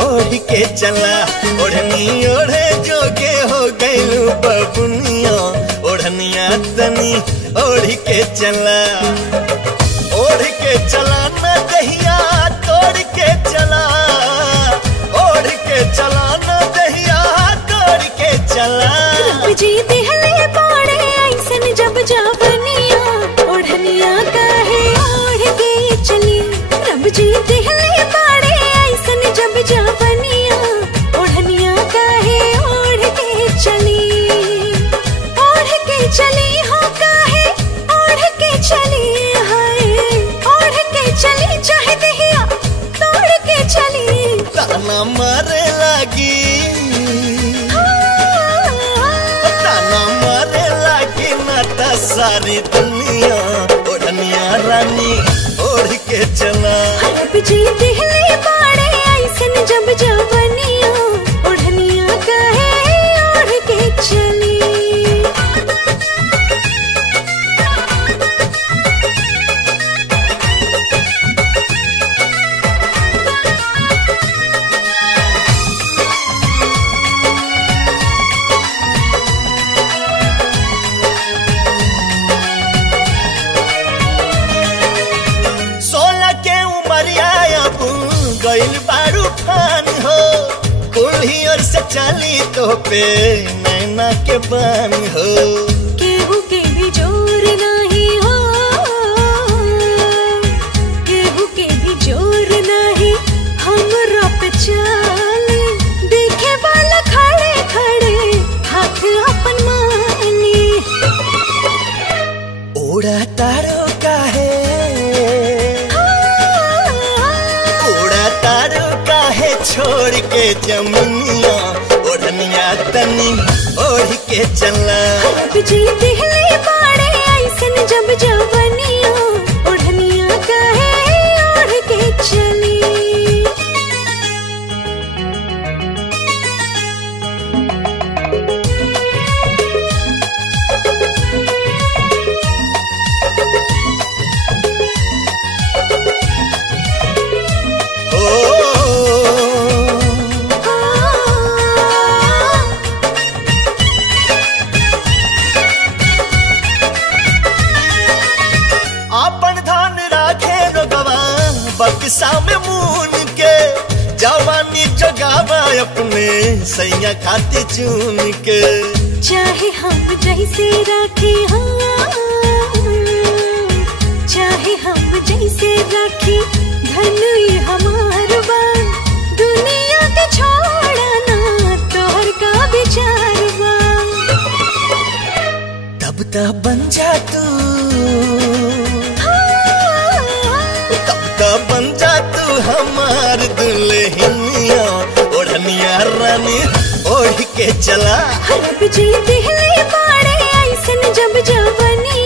ओढ़ के चला। ओढ़नी ओढ़े जोगे हो गइलू बबुनिया, ओढ़निया तनी ओढ़ के चला। ओढ़ के चला न दहिया तोड़ के चला, ओढ़ के चला न दहिया तोड़ के चला। रब जी दिहले पाड़े ऐसन जब जावनिया, ओढ़निया काहे ओढ़ के चली। रब जी दिहले पाड़े ऐसन जब जावनिया, ओढ़निया काहे ओढ़ के चली। ओढ़ के चली हो काहे ओढ़ के चली, हाय ओढ़ के चली चाहे दहिया तोड़ के चली। ताना मारे लागी, ताना मारे लागी नाता सारी दुनिया, ओढ़निया रानी ओढ़ के चला। रब जी दिहले पाड़े ऐसन जब जावनिया, ओढ़निया काहे ओढ़ के चली। गइल बारू फान हो, कुल्ही और से चली तो पे नैना के बान हो। केहू के भी जोर नहीं हो, केहू के भी जोर नहीं हमरा पे चले। देखे वाला खड़े खड़े हाथ अपन माली। ओढ़ा तारो काहे, छोड़ के जमुनिया, ओढ़निया तनी ओढ़ के चला। रब जी दिहले पाड़े ऐसन जब जावनिया, ओढ़निया काहे ओढ़ के चली। बक्सा में मून के जवानी जगावा अपने सैया खाती चुन के। चाहे हम जैसे रखे, चाहे हम जैसे रखे धनुई हमार बान। दुनिया के छोड़ना तोहर का विचार बा। तब तब बन जा तू, बन जा तू हमार दुल्हनिया, ओढ़निया रानी ओढ़ के चला। रब जी दिहले पाड़े ऐसन जब जावनिया,